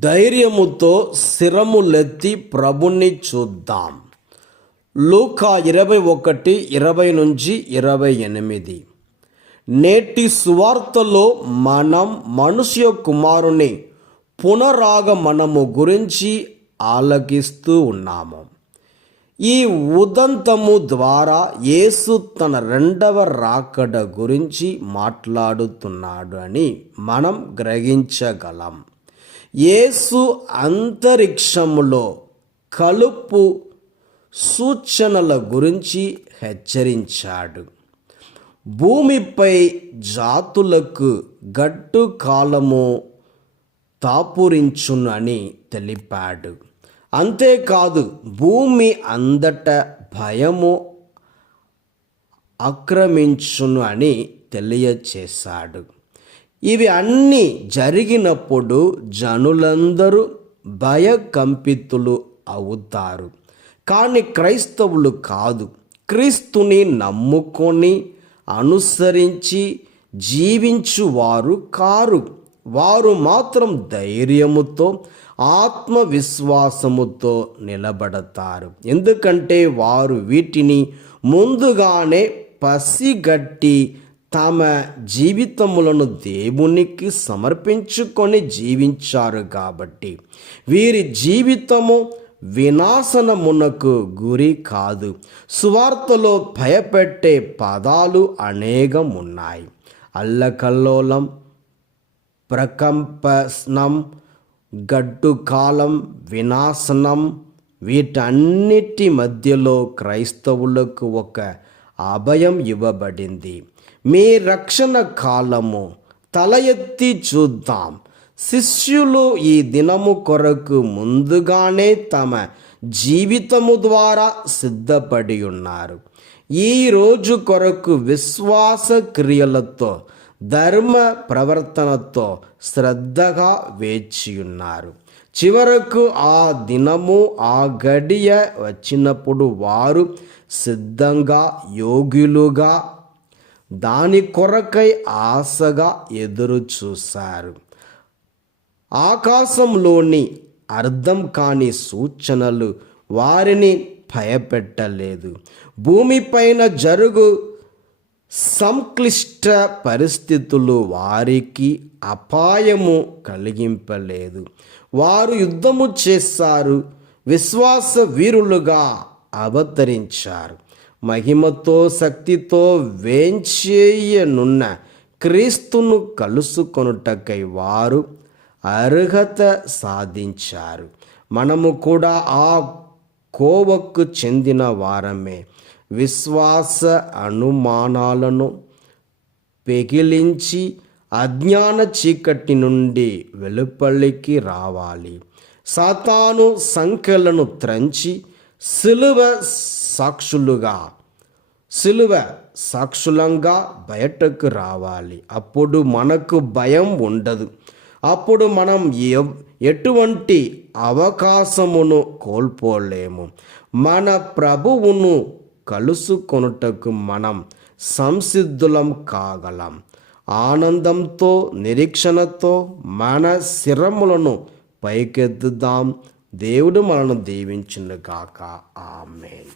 ధైర్యముతో శిరములెత్తి ప్రభుని చూద్దాం. లూకా 21:20-28. నేటి సువార్తలో మనం మనుష్య కుమారుని పునరాగమనము గురించి ఆలకిస్తూ ఉన్నాము. ఈ ఉదంతము ద్వారా యేసు తన రెండవ రాకడ గురించి మాట్లాడుతున్నాడు అని మనం గ్రహించగలం. యేసు అంతరిక్షములో కలుపు సూచనల గురించి హెచ్చరించాడు. భూమిపై జాతులకు గడ్డు కాలము దాపురించును అని తెలిపాడు. అంతేకాదు, భూమి అంతట భయము ఆక్రమించును అని తెలియచేశాడు. ఇవి అన్నీ జరిగినప్పుడు జనులందరూ భయకంపితులు అవుతారు. కానీ క్రైస్తవులు కాదు. క్రీస్తుని నమ్ముకొని అనుసరించి జీవించువారు కారు. వారు మాత్రం ధైర్యముతో ఆత్మవిశ్వాసముతో నిలబడతారు. ఎందుకంటే వారు వీటిని ముందుగానే పసిగట్టి తమ జీవితములను దేవునికి సమర్పించుకొని జీవించారు కాబట్టి వీరి జీవితము వినాశనమునకు గురి కాదు. సువార్తలో భయపెట్టే పదాలు అనేకం ఉన్నాయి. అల్లకల్లోలం, ప్రకంపనం, గడ్డు కాలం, వినాశనం. వీటన్నిటి మధ్యలో క్రైస్తవులకు ఒక అభయం ఇవ్వబడింది. మీ రక్షణ కాలము తల ఎత్తి చూద్దాం. శిష్యులు ఈ దినము కొరకు ముందుగానే తమ జీవితము ద్వారా సిద్ధపడి ఉన్నారు. ఈ రోజు కొరకు విశ్వాస క్రియలతో, ధర్మ ప్రవర్తనతో శ్రద్ధగా వేచి ఉన్నారు. చివరకు ఆ దినము, ఆ గడియ వచ్చినప్పుడు వారు సిద్ధంగా, యోగ్యులుగా దాని కొరకై ఆశగా ఎదురు చూశారు. ఆకాశంలోని అర్థం కాని సూచనలు వారిని భయపెట్టలేదు. భూమిపైన జరుగు సంక్లిష్ట పరిస్థితులు వారికి అపాయము కలిగింపలేదు. వారు యుద్ధము చేశారు, విశ్వాస వీరులుగా అవతరించారు. మహిమతో, శక్తితో వేంచేయనున్న క్రీస్తును కలుసుకొనుటకై వారు అర్హత సాధించారు. మనము కూడా ఆ కోవకు చెందిన వారమే. విశ్వాస అనుమానాలను పెగిలించి అజ్ఞాన చీకటి నుండి వెలుపలికి రావాలి. సాతాను సంఖ్యలను త్రంచి సిలువ సాక్షులంగా బయటకు రావాలి. అప్పుడు మనకు భయం ఉండదు. అప్పుడు మనం ఎటువంటి అవకాశమును కోల్పోలేము. మన ప్రభువును కలుసుకొనుటకు మనం సంసిద్ధులం కాగలం. ఆనందంతో, నిరీక్షణతో మన శిరములను పైకెత్తుదాం. దేవుడు మనల్ని దీవించును గాక. ఆమేన్.